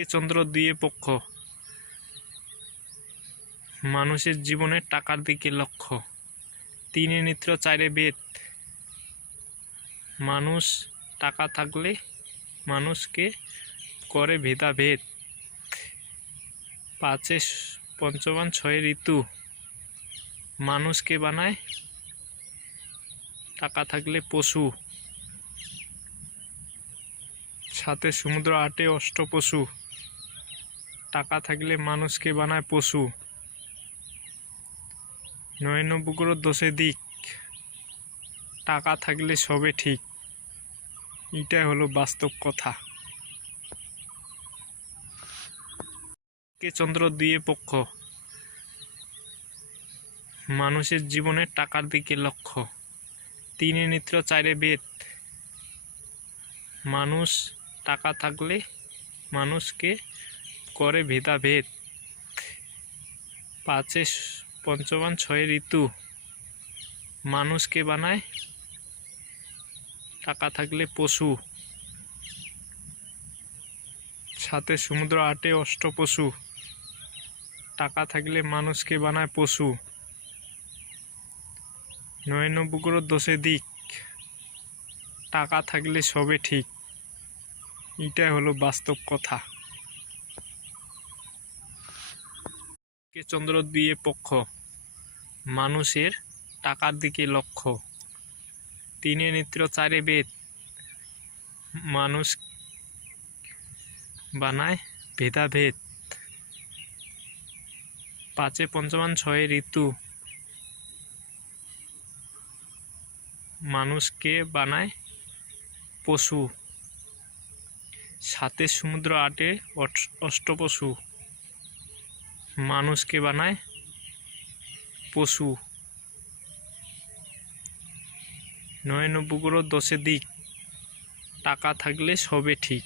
কে চন্দ্র দুয়ে পক্ষ, মানুষের জীবনে টাকার দিকে লক্ষ্য। তিনে নিত্র চারে বেদ, মানুষ টাকা থাকলে মানুষকে করে ভেদাভেদ। পাঁচে পঞ্চবান ছয়ে ঋতু, মানুষকে বানায় টাকা থাকলে পশু। সাতে সমুদ্র আটে অষ্টপশু, টাকা থাকলে মানুষকে বানায় পশু। নয় নবগ্রহ দশে দিক, টাকা থাকলে সবে ঠিক। এটাই হলো বাস্তব কথা। কে চন্দ্র দুয়ে পক্ষ, মানুষের জীবনে টাকার দিকে লক্ষ্য। তিনে নিত্র চারে বেদ, মানুষ টাকা থাকলে মানুষকে করে ভেদাভেদ। পাঁচে পঞ্চবান ছয়ে ঋতু, মানুষকে বানায় টাকা থাকলে পশু। সাতে সমুদ্র আটে অষ্টপশু, টাকা থাকলে মানুষকে বানায় পশু। নয় নবগ্রহ দশে দিক, টাকা থাকলে সবে ঠিক। এটাই হলো বাস্তব কথা। কে চন্দ্র দুয়ে পক্ষ, মানুষের টাকার দিকে লক্ষ্য। তিনে নিত্র চারে বেদ, মানুষ বানায় ভেদাভেদ। পাঁচে পঞ্চবান ছয়ে ঋতু, মানুষকে বানায় পশু। সাতে সমুদ্র আটে অষ্টপশু, মানুষকে বানায় পশু। নয় নবগ্রহ দশে দিক, টাকা থাকলে সবে ঠিক।